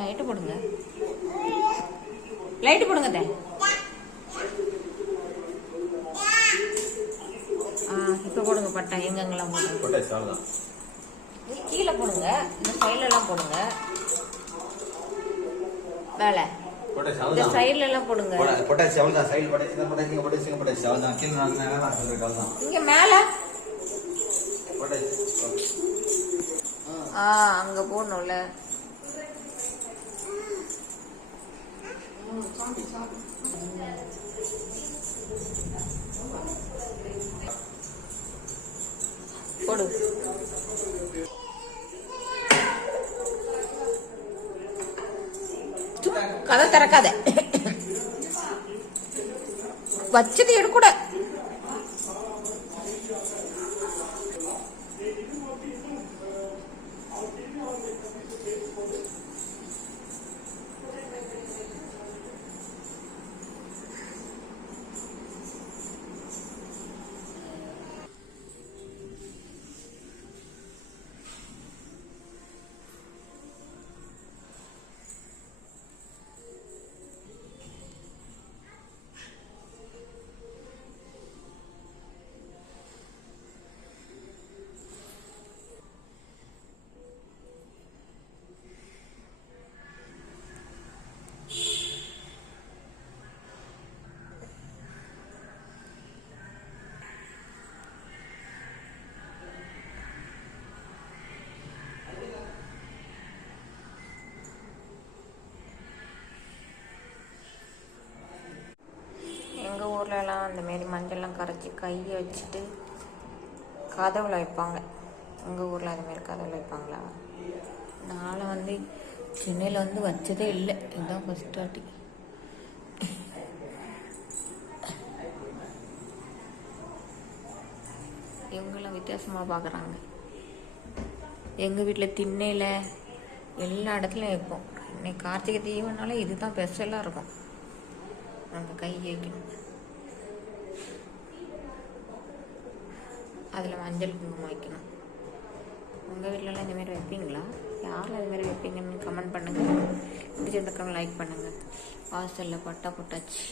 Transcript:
Light போடுங்க, light போடுங்க. இப்போ போடுங்க பட்டா. எங்கெங்கெல்லாம் போடுங்க, கீழே போடுங்க, இந்த சைட்லலாம் போடுங்க. மேலே இந்த சைடுல எல்லாம் போடுங்க. இங்க மேல அங்க போடணும்ல. போடு. கதை திறக்காத, வச்சது எடுக்கூட. எங்கள் ஊர்லலாம் அந்த மாரி மஞ்சள்லாம் கரைச்சி கையை வச்சுட்டு கதவுல வைப்பாங்க. எங்கள் ஊரில் அதுமாரி கதவுல வைப்பாங்களா? நான் வந்து சென்னையில் வந்து வச்சதே இல்லை, இதுதான் ஃபஸ்ட் வாட்டி. இவங்கெல்லாம் வித்தியாசமாக பார்க்குறாங்க. எங்கள் வீட்டில் திண்ணையில் எல்லா இடத்துலையும் வைப்போம். இன்னைக்கு கார்த்திகை தீபம்னால இதுதான் ஸ்பெஷலாக இருக்கும். நாங்கள் கை வைக்கணும், அதில் மஞ்சள் குங்குமம் வைக்கணும். உங்கள் வீட்டிலலாம் இந்தமாரி வைப்பீங்களா? யாரில் இதுமாரி வைப்பீங்கன்னு கமெண்ட் பண்ணுங்கள். பிடிச்சிருந்தக்கணும் லைக் பண்ணுங்கள். வாசலில் பட்டா போட்டாச்சு.